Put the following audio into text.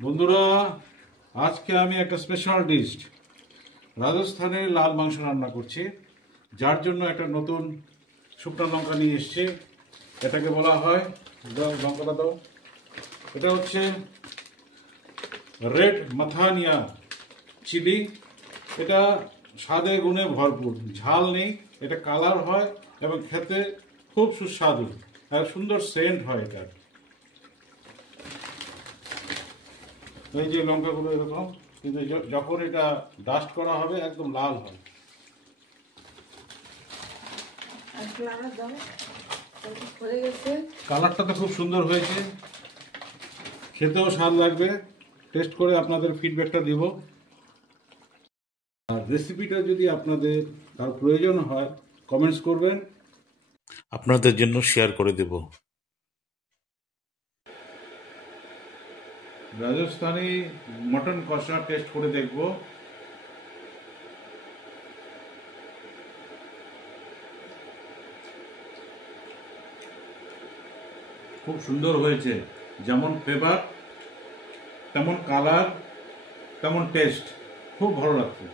বন্ধুরা, আজকে আমি একটা স্পেশাল ডিশ রাজস্থানের লাল মাংস রান্না করছি, যার জন্য একটা নতুন শুকনো লঙ্কা নিয়ে এসেছি। এটাকে বলা হয়, লঙ্কাটা দাও, এটা হচ্ছে রেড মাথানিয়া চিলি। এটা স্বাদে গুণে ভরপুর, ঝাল নেই, এটা কালার হয় এবং খেতে খুব সুস্বাদু আর সুন্দর সেন্ট হয় এটার। এই যে লঙ্কাগুলো এরকম, কিন্তু যখন এটা ডাস্ট করা হবে একদম লাল হয়। কালারটা তো খুব সুন্দর হয়েছে, খেতেও স্বাদ লাগবে। টেস্ট করে আপনাদের ফিডব্যাকটা দিব। আর রেসিপিটা যদি আপনাদের কার প্রয়োজন হয় কমেন্টস করবেন, আপনাদের জন্য শেয়ার করে দেব। রাজস্থানি মটন কষা টেস্ট করে দেখব। খুব সুন্দর হয়েছে, যেমন ফ্লেভার তেমন কালার তেমন টেস্ট, খুব ভালো লাগছে।